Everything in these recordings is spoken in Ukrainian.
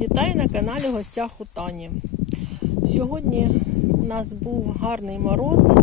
Вітаю на каналі Гостях у Тані. Сьогодні у нас був гарний мороз, е,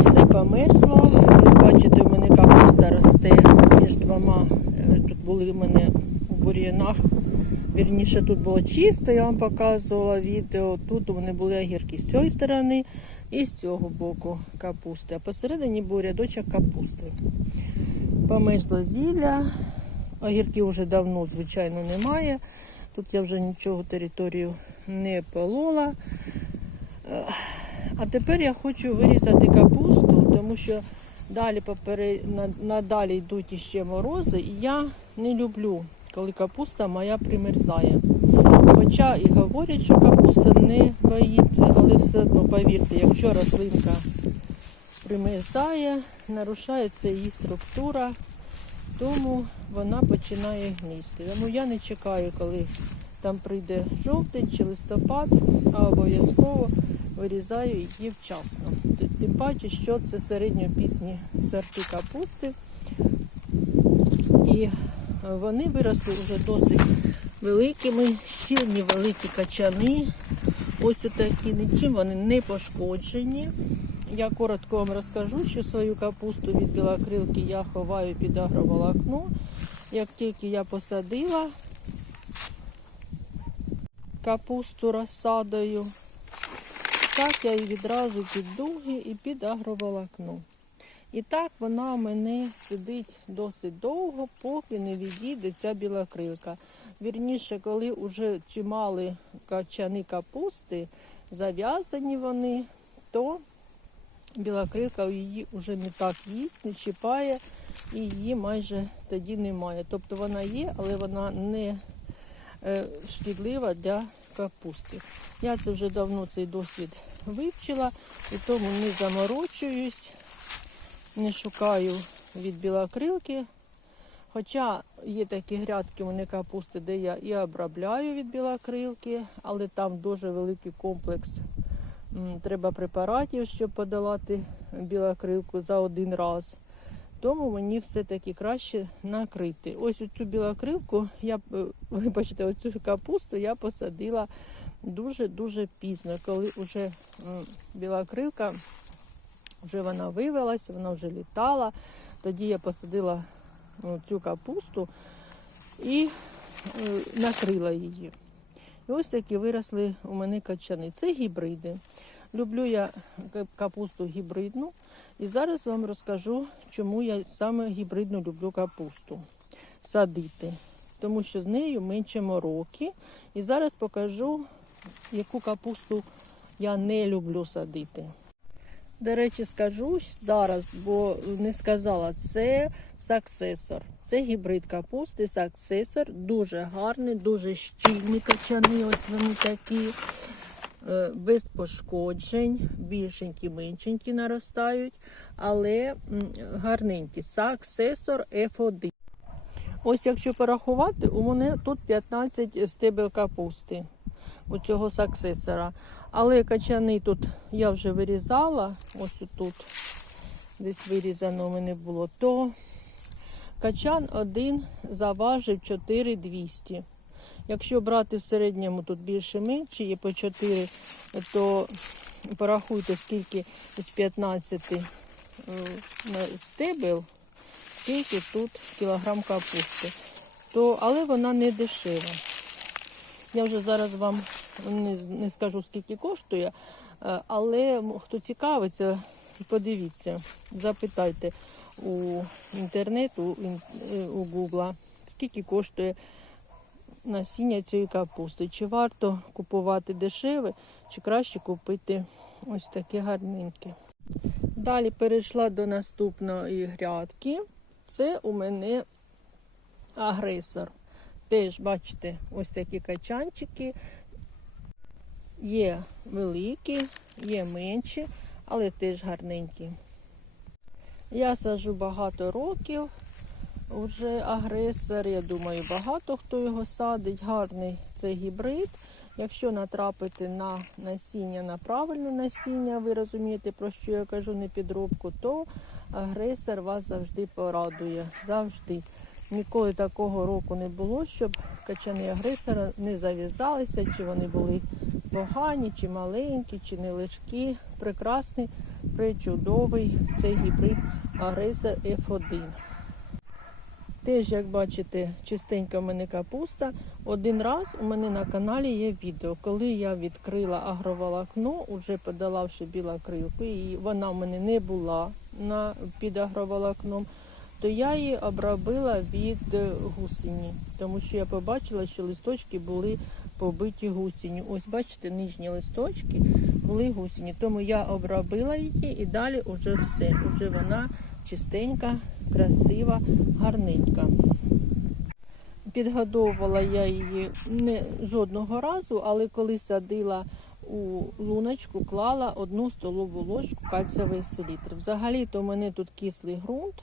все померзло. Ось бачите, у мене капуста росте між двома. е, Тут були в мене у бур'янах. Вірніше, тут було чисто, я вам показувала відео. Тут у мене були огірки з цієї сторони і з цього боку капусти. А посередині був рядочок капусти. Померзло зілля, огірків вже давно, звичайно, немає. Тут я вже нічого територію не полола. А тепер я хочу вирізати капусту, тому що далі попере... надалі йдуть іще морози, і я не люблю, коли капуста моя примерзає. Хоча і говорять, що капуста не боїться, але все одно повірте, якщо рослинка примерзає, нарушається її структура, тому вона починає гністи. Тому я не чекаю, коли там прийде жовтень чи листопад, а обов'язково вирізаю її вчасно. Тим паче, що це середньопісні сорти капусти. І вони виросли вже досить великими, ще невеликі качани. Ось такі, нічим вони не пошкоджені. Я коротко вам розкажу, що свою капусту від білокрилки я ховаю під агроволокно. Як тільки я посадила капусту розсадою, так я її відразу під дуги і під агроволокно. І так вона у мене сидить досить довго, поки не відійде ця білокрилка. Вірніше, коли вже чимали качани капусти, зав'язані вони, то білокрилка її вже не так їсть, не чіпає і її майже тоді немає. Тобто вона є, але вона не е, шкідлива для капусти. Я це вже давно цей досвід вивчила і тому не заморочуюсь, не шукаю від білокрилки. Хоча є такі грядки мене капусти, де я і обробляю від білокрилки, але там дуже великий комплекс Треба препаратів, щоб подолати білокрилку за один раз. Тому мені все-таки краще накрити. Ось цю білокрилку, я, е, вибачте, оцю капусту я посадила дуже-дуже пізно, коли вже білокрилка, вже вона вивелася, вона вже літала. Тоді я посадила ну, цю капусту і е, накрила її. І ось такі виросли у мене качани. Це гібриди. Люблю я капусту гібридну. І зараз вам розкажу, чому я саме гібридну люблю капусту садити. Тому що з нею менше мороки. І зараз покажу, яку капусту я не люблю садити. До речі, скажу зараз, бо не сказала, це саксесор. Це гібрид капусти, саксесор. Дуже гарний, дуже щільні качани. Ось вони такі. е, Без пошкоджень, більшенькі, меншенькі наростають, але гарненькі. Саксесор F1. Ось якщо порахувати, у мене тут 15 стебел капусти у цього саксесора. Але качани тут я вже вирізала, ось тут десь вирізано у мене було, то качан один заважив 4200. Якщо брати в середньому тут більше менше, є по 4, то порахуйте, скільки з 15 е, стебел, скільки тут кілограм капусти. То, але вона не дешева. Я вже зараз вам не, не скажу, скільки коштує, е, але хто цікавиться, подивіться, запитайте у інтернету, у ін- е, Гугла, скільки коштує насіння цієї капусти. Чи варто купувати дешеве, чи краще купити ось таке гарненьке. Далі перейшла до наступної грядки. Це у мене агресор. Теж, бачите, ось такі качанчики. Є великі, є менші, але теж гарненькі. Я саджу багато років. Уже агресор, я думаю, багато хто його садить. Гарний цей гібрид. Якщо натрапити на насіння, на правильне насіння, ви розумієте, про що я кажу, не підробку, то агресор вас завжди порадує. Завжди. Ніколи такого року не було, щоб качани агресора не зав'язалися, чи вони були погані, чи маленькі, чи не лишкі. Прекрасний, причудовий цей гібрид агресор F1. Теж, як бачите, чистенька в мене капуста. Один раз у мене на каналі є відео, коли я відкрила агроволокно, уже подолавши білокрилку, і вона в мене не була на, під агроволокном, то я її обробила від е, гусені, тому що я побачила, що листочки були побиті гусінню. Ось бачите, нижні листочки були гусені. Тому я обробила її і далі вже все. Уже вона чистенька, красива, гарненька. Підгодовувала я її не жодного разу, але коли садила у луночку, клала одну столову ложку кальцевої селітри. Взагалі-то у мене тут кислий ґрунт,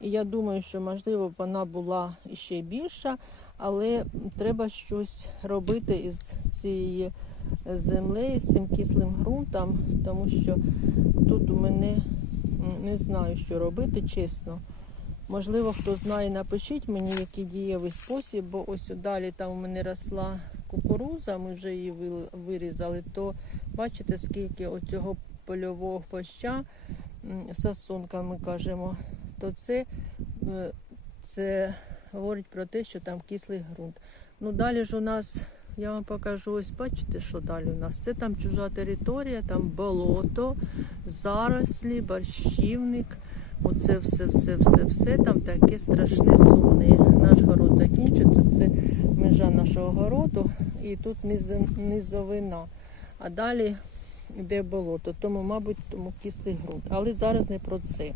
і я думаю, що можливо вона була ще більша, але треба щось робити із цієї землею, з цим кислим ґрунтом, тому що тут у мене не знаю, що робити, чесно. Можливо, хто знає, напишіть мені, який дієвий спосіб, бо ось далі там у мене росла кукуруза, ми вже її вирізали, то бачите, скільки оцього польового фоща, сосунка, ми кажемо, то це, е, це говорить про те, що там кислий ґрунт. Ну далі ж у нас, я вам покажу, ось бачите, що далі у нас. Це там чужа територія, там болото, зарослі, борщівник. Оце все, все, все, все там таке страшне сумне. Наш город закінчується. Це межа нашого городу, і тут низовина. А далі йде болото. Тому, мабуть, тому кислий ґрунт. Але зараз не про це.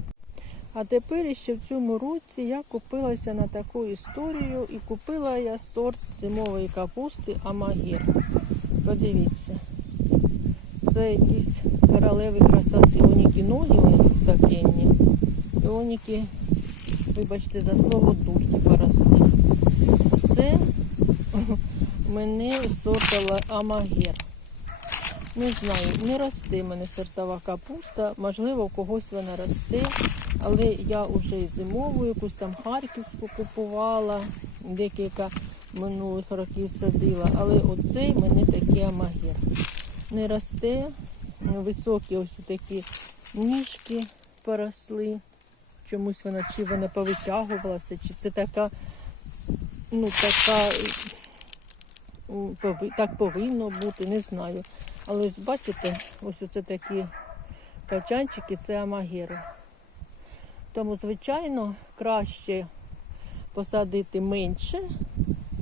А тепер ще в цьому році я купилася на таку історію і купила я сорт зимової капусти Амагір. Подивіться. Це якісь королеви красоти. Оніки ноги у них закинні. І оніки, вибачте за слово, дурні поросли. Це мене сортила Амагір. Не знаю, не росте мене сортова капуста. Можливо, у когось вона росте, але я вже зимову якусь там харківську купувала, декілька минулих років садила. Але оцей мене такий амагір. Не росте, високі ось такі ніжки поросли. Чомусь вона чи вона повитягувалася, чи це така, ну така так повинно бути, не знаю. Але ось бачите, ось оце такі качанчики, це амагіри. Тому, звичайно, краще посадити менше,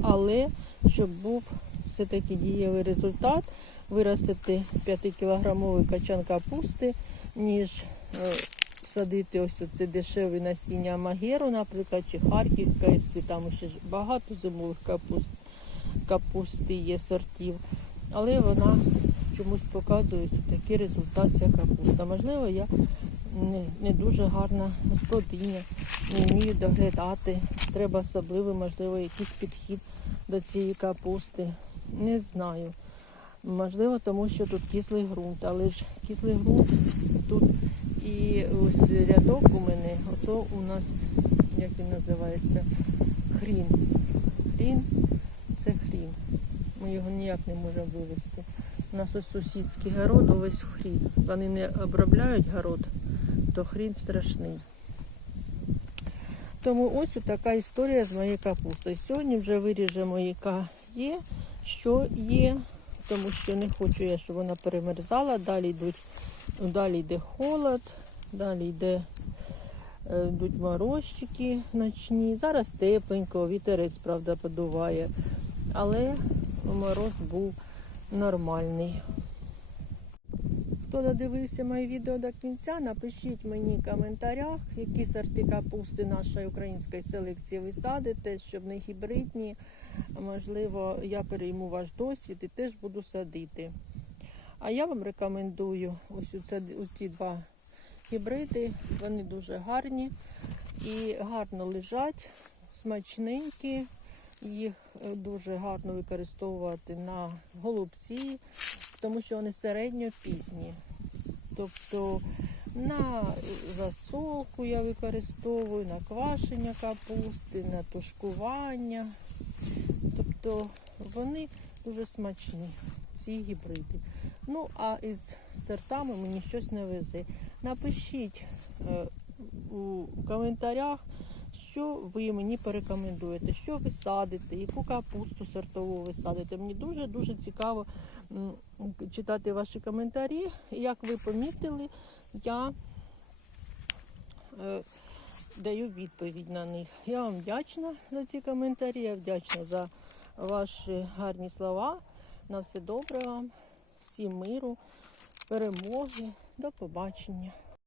але щоб був все-таки дієвий результат, виростити 5-кілограмовий качан капусти, ніж е, садити ось оце дешеве насіння амагеру, наприклад, чи харківська, чи там ще ж багато зимових капуст, капусти є сортів. Але вона чомусь показує, такий результат ця капуста. Можливо, я не, не дуже гарна господиня, не вмію доглядати. Треба особливий, можливо, якийсь підхід до цієї капусти. Не знаю. Можливо, тому що тут кислий ґрунт, але ж кислий ґрунт тут і ось рядок у мене, ото у нас, як він називається, хрін. Хрін це хрін. Ми його ніяк не можемо вивезти. У нас ось сусідський город, увесь хрін. Вони не обробляють город, то хрін страшний. Тому ось така історія з моєю капустою. Сьогодні вже виріжемо, яка є, що є, тому що не хочу я, щоб вона перемерзала. Далі йдуть, далі йде холод, далі йде, е, йдуть морозчики ночні. Зараз тепленько, вітерець, правда, подуває. Але мороз був нормальний. Хто додивився моє відео до кінця, напишіть мені в коментарях, які сорти капусти нашої української селекції ви садите, щоб не гібридні. Можливо, я перейму ваш досвід і теж буду садити. А я вам рекомендую ось оці два гібриди. Вони дуже гарні і гарно лежать, смачненькі. Їх е, дуже гарно використовувати на голубці, тому що вони середньо пізні. Тобто На засолку я використовую, на квашення капусти, на тушкування. Тобто вони дуже смачні, ці гібриди. Ну, а із сортами мені щось не везе. Напишіть е, у коментарях, що ви мені порекомендуєте, що ви садите, яку капусту сортову ви садите. Мені дуже-дуже цікаво читати ваші коментарі. Як ви помітили, я е, даю відповідь на них. Я вам вдячна за ці коментарі, я вдячна за ваші гарні слова. На все добре вам, всім миру, перемоги, до побачення.